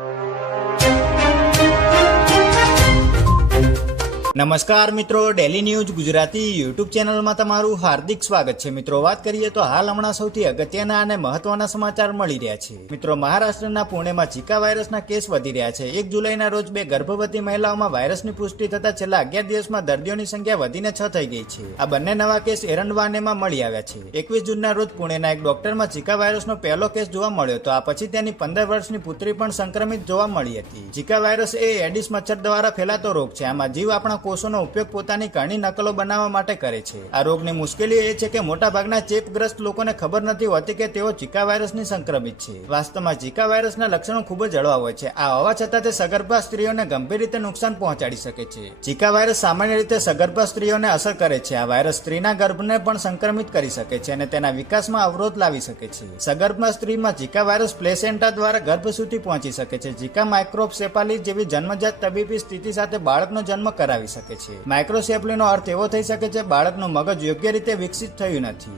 you. નમસ્કાર મિત્રો daily news Gujarati YouTube ચેનલમાં તમારું હાર્દિક સ્વાગત છે. મિત્રો, વાત કરીએ તો હાલ હમણાં સૌથી અગત્યના અને મહત્વના સમાચાર મળી રહ્યા છે. મિત્રો, મહારાષ્ટ્રના પુણેમાં ઝીકા વાયરસના કેસ વધી રહ્યા છે. એક જુલાઈના રોજ બે ગર્ભવતી મહિલાઓમાં વાયરસની પુષ્ટિ થતા છેલ્લા અગિયાર દિવસમાં દર્દીઓની સંખ્યા વધીને છ થઈ ગઈ છે. આ બંને નવા કેસ એરંડવાનેમાં મળી આવ્યા છે. એકવીસ જૂનના રોજ પુણેના એક ડોક્ટરમાં ઝીકા વાયરસનો પહેલો કેસ જોવા મળ્યો હતો. આ પછી તેની પંદર વર્ષની પુત્રી પણ સંક્રમિત જોવા મળી હતી. ઝીકા વાયરસ એ એડિસ મચ્છર દ્વારા ફેલાતો રોગ છે. આમાં જીવ આપણા કોષોનો ઉપયોગ પોતાની ઘણી નકલો બનાવવા માટે કરે છે. આ રોગની મુશ્કેલી એ છે કે મોટાભાગના ચેપગ્રસ્ત લોકોને ખબર નથી હોતી કે તેઓ ઝીકા વાયરસની સંક્રમિત છે. વાસ્તવમાં ઝીકા વાયરસના લક્ષણો ખૂબ જ હળવા હોય છે. આ હોવા છતાં તે સગર્ભા સ્ત્રીઓને ગંભીર રીતે નુકસાન પહોંચાડી શકે છે. ઝીકા વાયરસ સામાન્ય રીતે સગર્ભા સ્ત્રીઓને અસર કરે છે. આ વાયરસ સ્ત્રીના ગર્ભને પણ સંક્રમિત કરી શકે છે અને તેના વિકાસમાં અવરોધ લાવી શકે છે. સગર્ભા સ્ત્રીમાં ઝીકા વાયરસ પ્લેસેન્ટા દ્વારા ગર્ભ સુધી પહોંચી શકે છે. ઝિકા માઇક્રોસેફાલી જેવી જન્મજાત તબીબી સ્થિતિ સાથે બાળકનો જન્મ કરાવી શકે છે. માઇક્રોસેફલીનો અર્થ એવો થઈ શકે છે, બાળકનું મગજ યોગ્ય રીતે વિકસિત થયું નથી.